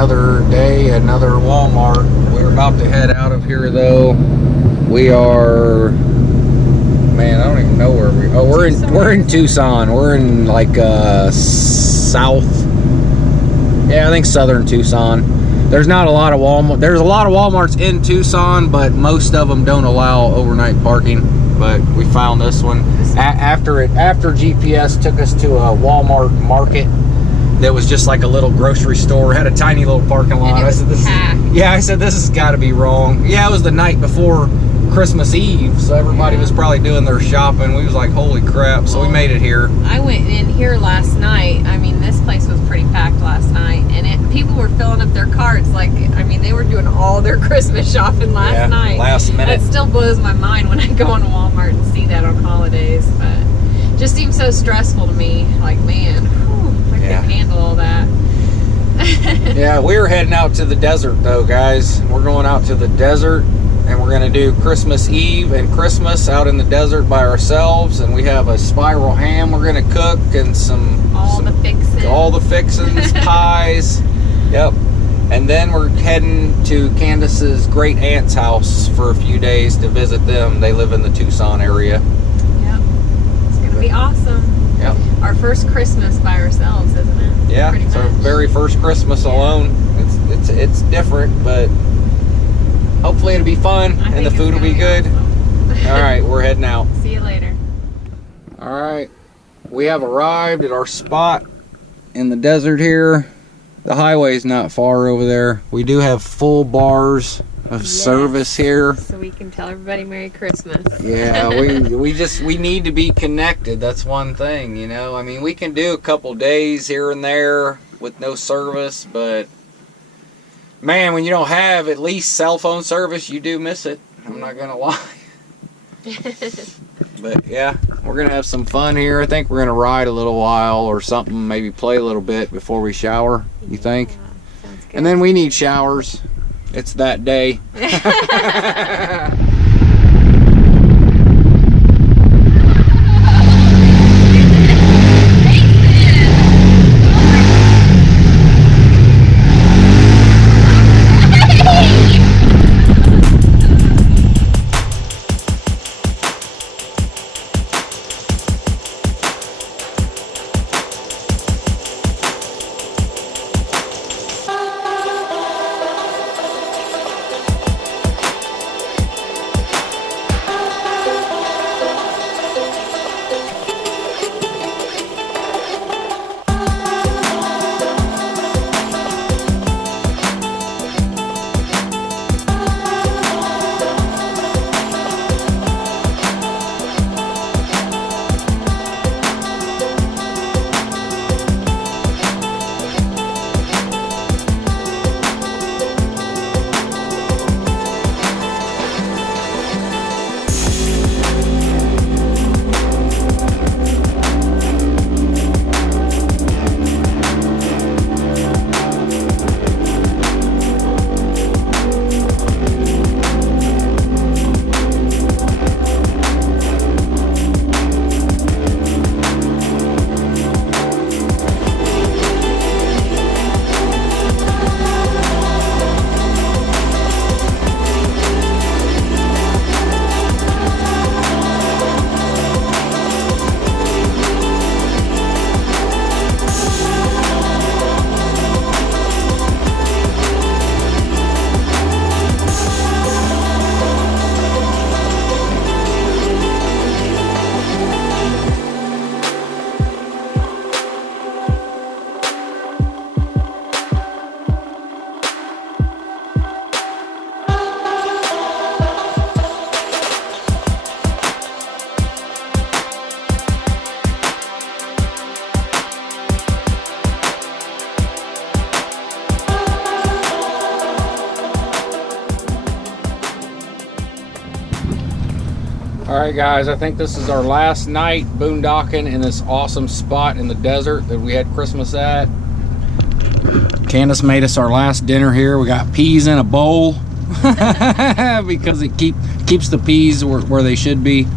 another day, another Walmart. We're about to head out of here though. We are, man, I don't even know where we. Oh, we're in Tucson. We're in like south. Yeah, I think southern Tucson. There's not a lot of Walmart. There's a lot of Walmarts in Tucson, but most of them don't allow overnight parking. But we found this one after GPS took us to a Walmart market that was just like a little grocery store. It had a tiny little parking lot. I said, "This." Yeah, I said, "This has got to be wrong." Yeah, it was the night before Christmas Eve, so everybody was probably doing their shopping. We was like, "Holy crap!" So we made it here. I went in here last night. I mean, this place was pretty packed last night, and people were filling up their carts. Like, I mean, they were doing all their Christmas shopping last night. Last minute. It still blows my mind when I go into Walmart and see that on holidays, but it just seems so stressful to me. Like, man, whew, I couldn't handle all that. Yeah, we're heading out to the desert though, guys. We're going out to the desert. And we're going to do Christmas Eve and Christmas out in the desert by ourselves. And we have a spiral ham we're going to cook and all the fixings, pies. Yep. And then we're heading to Candace's great aunt's house for a few days to visit them. They live in the Tucson area. Yep. It's going to be awesome. Yep. Our first Christmas by ourselves, isn't it? Yeah. It's our very first Christmas alone. It's different, but hopefully it'll be fun and the food will be good. Awesome. All right, we're heading out. See you later. All right, we have arrived at our spot in the desert here. The highway's not far over there. We do have full bars of service here. So we can tell everybody Merry Christmas. Yeah, we need to be connected. That's one thing, you know. I mean, we can do a couple days here and there with no service, but man, when you don't have at least cell phone service, you do miss it. I'm not gonna lie. But yeah, we're gonna have some fun here. I think we're gonna ride a little while or something, maybe play a little bit before we shower. You think? Sounds good. And then we need showers. It's that day. Alright guys, I think this is our last night boondocking in this awesome spot in the desert that we had Christmas at. Candace made us our last dinner here. We got peas in a bowl because it keeps the peas where they should be.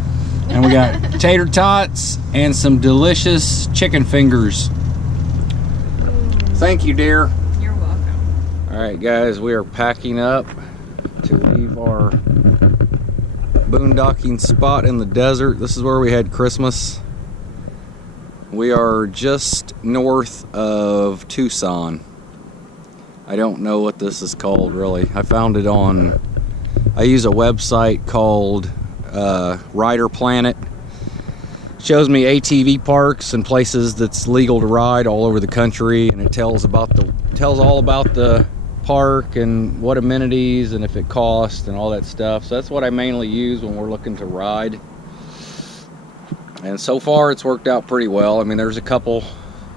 And we got tater tots and some delicious chicken fingers. Thank you, dear. You're welcome. Alright guys, we are packing up to leave our boondocking spot in the desert. This is where we had Christmas. We are just north of Tucson. I don't know what this is called really. I found it on, I use a website called Rider Planet. It shows me ATV parks and places that's legal to ride all over the country, and it tells all about the park and what amenities and if it costs and all that stuff. So that's what I mainly use when we're looking to ride. And so far it's worked out pretty well. I mean, there's a couple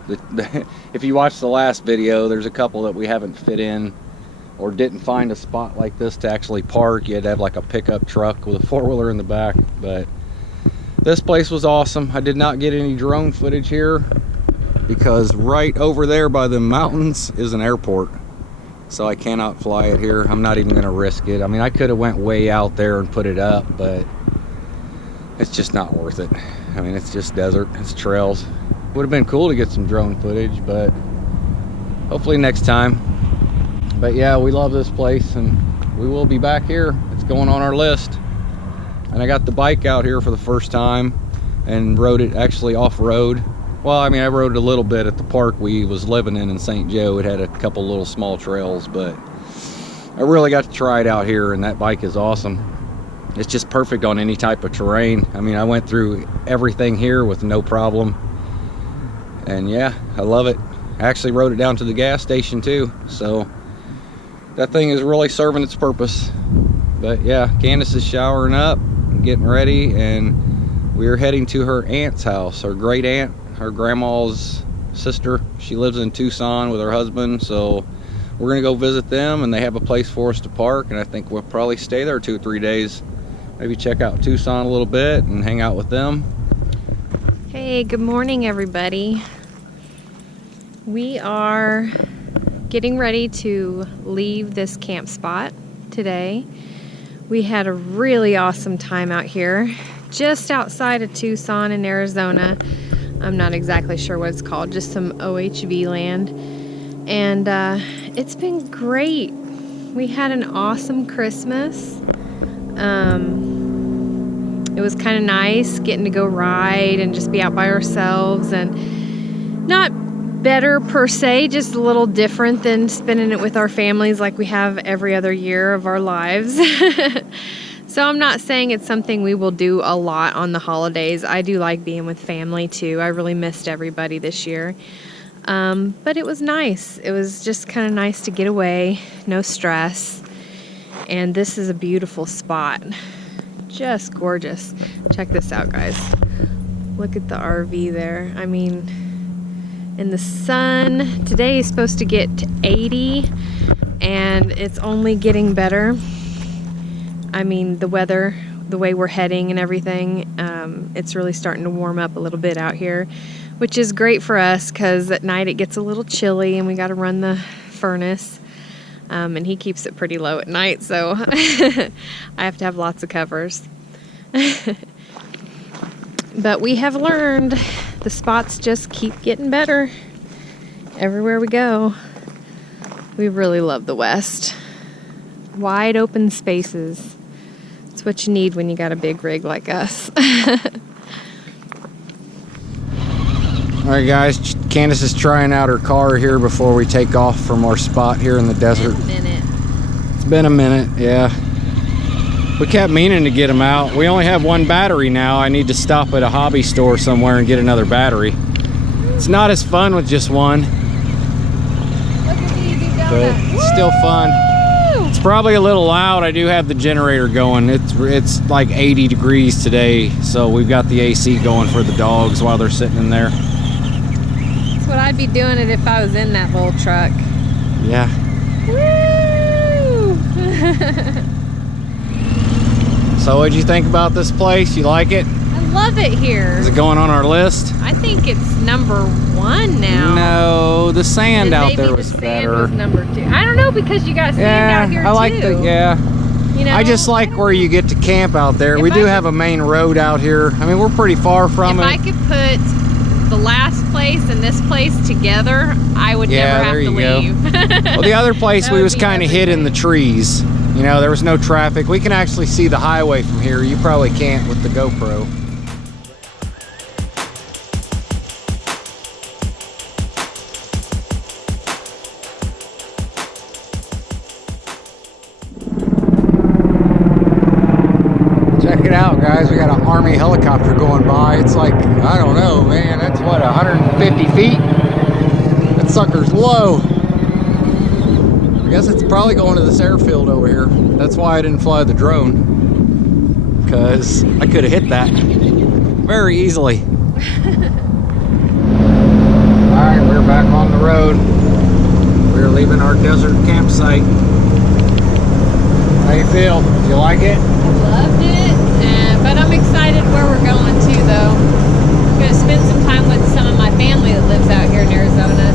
that if you watch the last video, there's a couple that we haven't fit in or didn't find a spot like this to actually park. You had to have like a pickup truck with a four-wheeler in the back. But this place was awesome. I did not get any drone footage here because right over there by the mountains is an airport. So I cannot fly it here. I'm not even gonna risk it. I mean, I could have went way out there and put it up, but it's just not worth it. I mean, it's just desert, it's trails. Would have been cool to get some drone footage, but hopefully next time. But yeah, we love this place and we will be back here. It's going on our list. And I got the bike out here for the first time and rode it actually off-road. Well, I mean, I rode it a little bit at the park we was living in St. Joe. It had a couple little small trails, but I really got to try it out here, and that bike is awesome. It's just perfect on any type of terrain. I mean, I went through everything here with no problem. And yeah, I love it. I actually rode it down to the gas station too. So that thing is really serving its purpose. But yeah, Candace is showering up and getting ready, and we're heading to her aunt's house, her great aunt, her grandma's sister. She lives in Tucson with her husband, so we're gonna go visit them, and they have a place for us to park, and I think we'll probably stay there 2 or 3 days. Maybe check out Tucson a little bit and hang out with them. Hey, good morning everybody. We are getting ready to leave this camp spot today. We had a really awesome time out here, just outside of Tucson in Arizona. I'm not exactly sure what it's called, just some OHV land. And it's been great. We had an awesome Christmas. It was kind of nice getting to go ride and just be out by ourselves, and not better per se, just a little different than spending it with our families like we have every other year of our lives. So I'm not saying it's something we will do a lot on the holidays. I do like being with family too. I really missed everybody this year. But it was nice. It was just kind of nice to get away, no stress. And this is a beautiful spot. Just gorgeous. Check this out, guys. Look at the RV there. I mean, in the sun, today is supposed to get to 80, and it's only getting better. I mean, the weather, the way we're heading and everything, it's really starting to warm up a little bit out here, which is great for us because at night it gets a little chilly and we got to run the furnace. And he keeps it pretty low at night, so I have to have lots of covers. But we have learned the spots just keep getting better everywhere we go. We really love the West. Wide open spaces. It's what you need when you got a big rig like us. Alright guys, Candace is trying out her car here before we take off from our spot here in the desert. It's been a minute, yeah. We kept meaning to get them out. We only have one battery now. I need to stop at a hobby store somewhere and get another battery. It's not as fun with just one. Look at the easy donut. But it's still fun. It's probably a little loud. I do have the generator going. It's like 80 degrees today, so we've got the AC going for the dogs while they're sitting in there. That's what I'd be doing it if I was in that little truck. Yeah. Woo! So what'd you think about this place? You like it? I love it here. Is it going on our list? I think it's #1 now. No, the sand And out maybe there was the better. sand was #2. I don't know, because you got sand out here I like too. You know? I just like where you get to camp out there. We do have a main road out here. I mean, we're pretty far from If it. I could put the last place and this place together, I would never have to leave. Well, the other place we was kind of hid in the trees. You know, there was no traffic. We can actually see the highway from here. You probably can't with the GoPro. Check it out, guys. We got an Army helicopter going by. It's like, I don't know, man. That's what, 150 feet? That sucker's low. I guess it's probably going to this airfield over here. That's why I didn't fly the drone, because I could have hit that very easily. Alright, we're back on the road. We're leaving our desert campsite. How you feel? Do you like it? Loved it, but I'm excited where we're going to, though. I'm going to spend some time with some of my family that lives out here in Arizona.